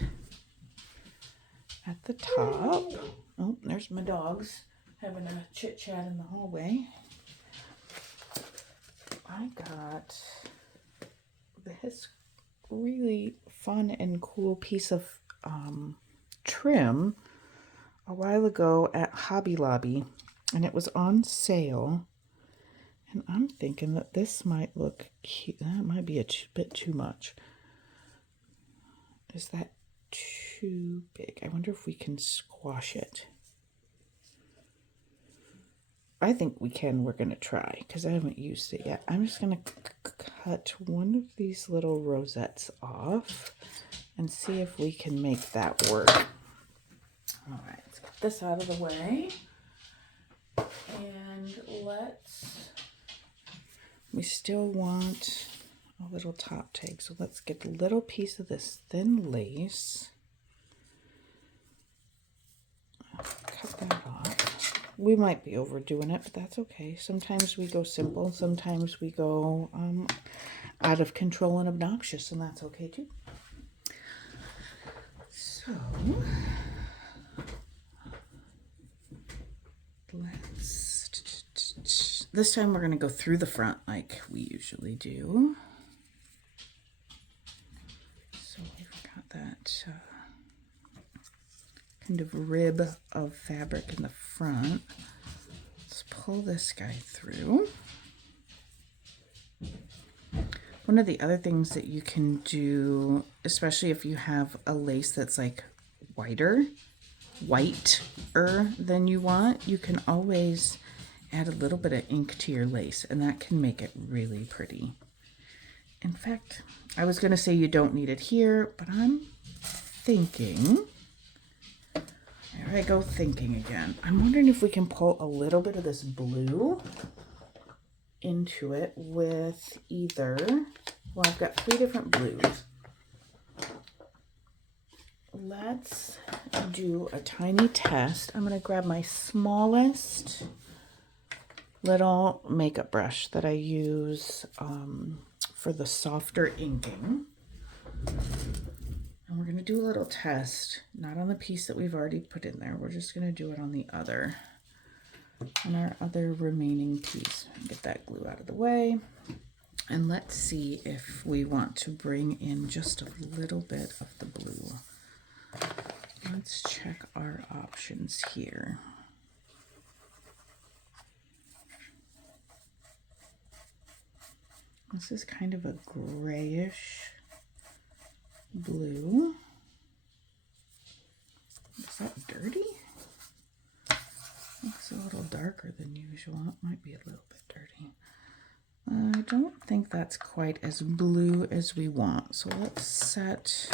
At the top, oh, there's my dogs having a chit chat in the hallway. I got this really fun and cool piece of trim a while ago at Hobby Lobby, and it was on sale. And I'm thinking that this might look cute. That might be a bit too much. Is that too big? I wonder if we can squash it. I think we can. We're going to try because I haven't used it yet. I'm just going to cut one of these little rosettes off and see if we can make that work. All right, let's get this out of the way. And we still want a little top tag. So let's get a little piece of this thin lace. Cut that off. We might be overdoing it, but that's okay. Sometimes we go simple. Sometimes we go out of control and obnoxious, and that's okay too. So this time we're going to go through the front like we usually do. So we've got that kind of rib of fabric in the front. Let's pull this guy through. One of the other things that you can do, especially if you have a lace that's like whiter than you want, you can always add a little bit of ink to your lace, and that can make it really pretty. In fact, I was going to say you don't need it here, but I'm thinking, there I go thinking again. I'm wondering if we can pull a little bit of this blue into it with either, well, I've got 3 different blues. Let's do a tiny test. I'm going to grab my smallest little makeup brush that I use for the softer inking. And we're going to do a little test, not on the piece that we've already put in there. We're just going to do it on the other, on our other remaining piece. Get that glue out of the way. And let's see if we want to bring in just a little bit of the blue. Let's check our options here. This is kind of a grayish blue. Is that dirty? Looks a little darker than usual. It might be a little bit dirty. I don't think that's quite as blue as we want. So let's set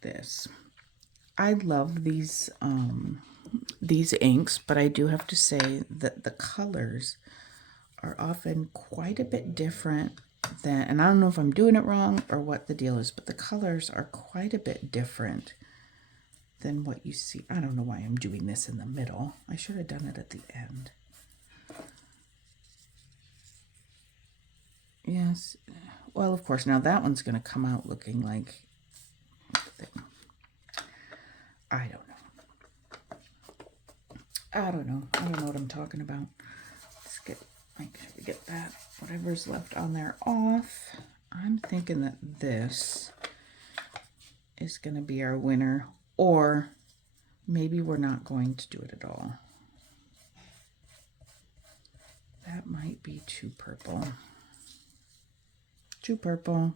this. I love these inks, but I do have to say that the colors are often quite a bit different than, and I don't know if I'm doing it wrong or what the deal is, but the colors are quite a bit different than what you see. I don't know why I'm doing this in the middle. I should have done it at the end. Yes. Well, of course, now that one's going to come out looking like the thing. I don't know. I don't know what I'm talking about. Let's make sure we get that, whatever's left on there, off. I'm thinking that this is going to be our winner, or maybe we're not going to do it at all. That might be too purple. Too purple.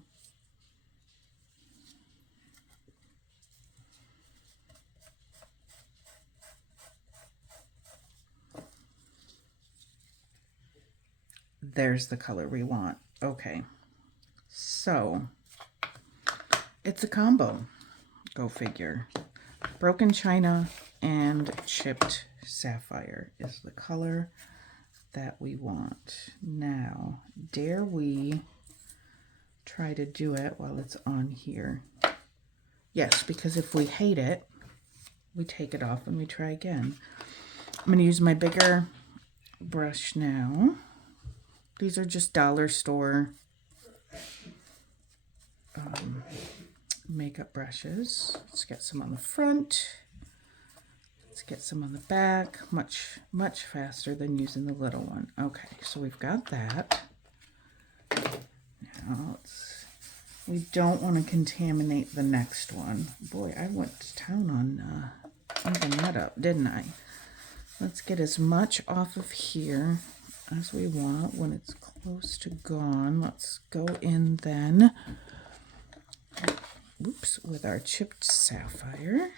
There's the color we want. Okay, so it's a combo. Go figure. Broken china and chipped sapphire is the color that we want. Now, dare we try to do it while it's on here? Yes, because if we hate it, we take it off and we try again. I'm going to use my bigger brush now. These are just dollar store makeup brushes. Let's get some on the front. Let's get some on the back. Much faster than using the little one. Okay, so we've got that. Now we don't want to contaminate the next one. Boy, I went to town on even that up, didn't I? Let's get as much off of here as we want. When it's close to gone, let's go in then, oops, with our chipped sapphire.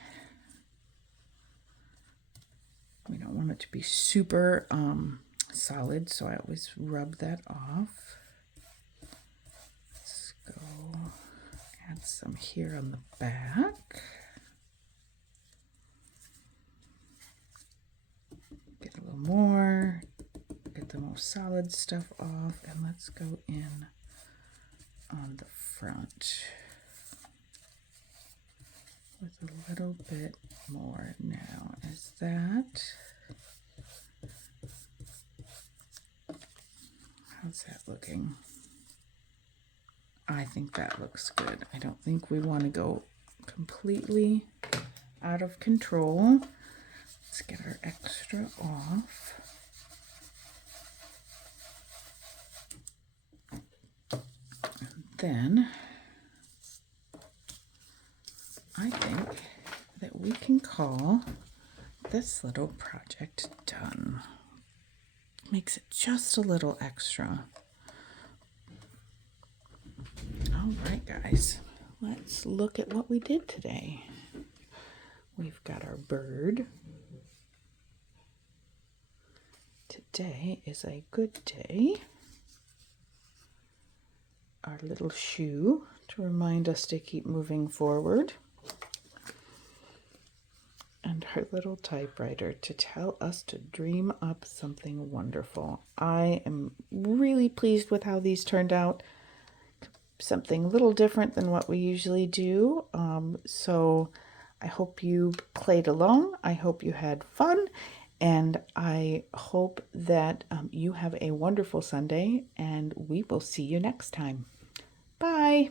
We don't want it to be super solid, so I always rub that off. Let's go add some here on the back. Get a little more. Get the most solid stuff off, and let's go in on the front with a little bit more. Now, is that, how's that looking? I think that looks good. I don't think we want to go completely out of control. Let's get our extra off. Then I think that we can call this little project done. Makes it just a little extra guys, let's look at what we did today. We've got our bird. Today is a good day. Our little shoe to remind us to keep moving forward. And our little typewriter to tell us to dream up something wonderful. I am really pleased with how these turned out. Something a little different than what we usually do. So I hope you played along. I hope you had fun. And I hope that you have a wonderful Sunday. And we will see you next time. Bye.